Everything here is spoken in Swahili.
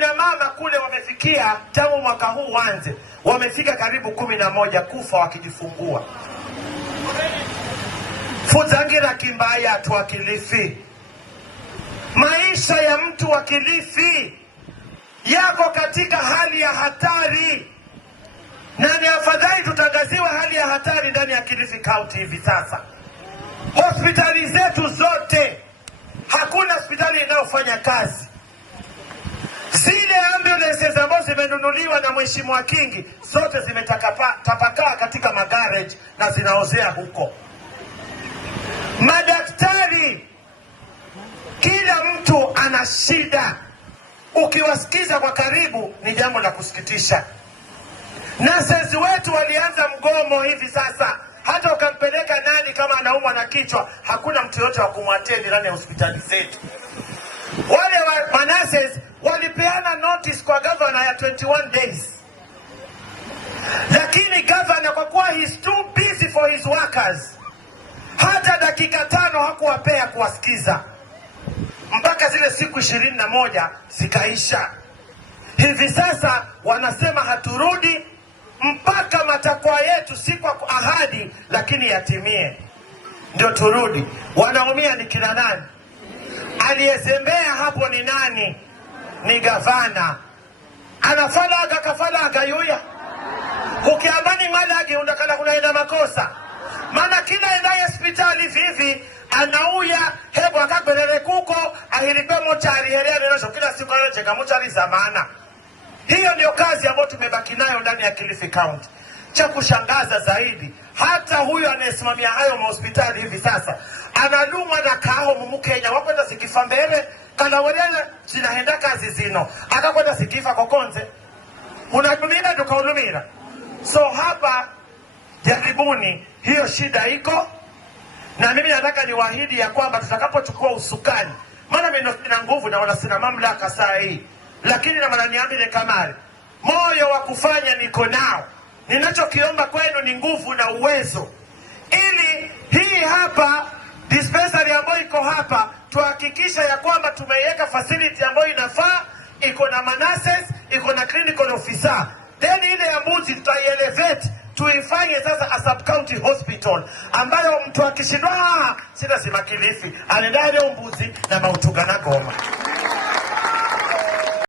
Akina mama kule wamefikia tangu mwaka huu uanze, wamefika karibu 11 kufa wakijifungua. Fuzangira Kimbaya tu wa Kilifi. Maisha ya mtu wa Kilifi yako katika hali ya hatari, na ni afadhali tutangaziwa hali ya hatari ndani ya Kilifi County hivi sasa. Hospitali zetu zote, hakuna hospitali inayofanya kazi. Zile ambulances ambazo zimenunuliwa na Mheshimiwa Kingi zote zimetapakaa katika magarage na zinaozea huko. Madaktari, kila mtu ana shida. Ukiwasikiza kwa karibu ni jambo la kusikitisha. Nurses wetu walianza mgomo hivi sasa. Hata ukampeleka nani kama anaumwa na kichwa, hakuna mtu yote wa kumwatendi ndani ya hospitali zetu. Wale nurses walipeana notice kwa governor ya 21 days. Lakini governor kwa kuwa he's too busy for his workers, hata dakika 5 hakuwapea kuwasikiza. Mpaka zile siku 21 zikaisha. Hivi sasa wanasema haturudi mpaka matakwa yetu, si kwa ahadi lakini yatimie ndio turudi. Wanaumia ni kina nani? Aliyezembea hapo ni nani? Ni gavana. Anafalaga kafalaga yuya. Ukiambani malagi undakala kunaenda makosa. Maana kila endaye hospitali vivi anauya hebo akabelele kuko ahilipe mochari herere nazo kila siku anacheka mochari zamana. Hiyo ndio kazi ambayo tumebaki nayo ndani ya Kilifi County. Cha kushangaza zaidi, hata huyu anayesimamia hayo hospitali hivi sasa analumwa na kao Mkenya. Wakwenda sikifa mbele kana welele zinaenda kazi zino, akakwenda sikifa kokonze unadumira tukaulumira. So hapa jaribuni, hiyo shida iko, na mimi nataka niwaahidi ya kwamba tutakapochukua usukani, maana mimi nina nguvu na wala sina mamlaka saa hii, lakini na maana niambie Kamari, moyo wa kufanya niko nao. Ninachokiomba kwenu ni nguvu na uwezo, ili hii hapa dispensary ambayo iko hapa tuhakikisha ya kwamba tumeiweka facility ambayo inafaa, iko na manases, iko na clinical officer. Then ile ya Mbuzi tutaielevate tuifanye sasa a sub county hospital, ambayo mtu akishindwa sina sima Kilifi anaenda leo Mbuzi na Mautuga na Goma.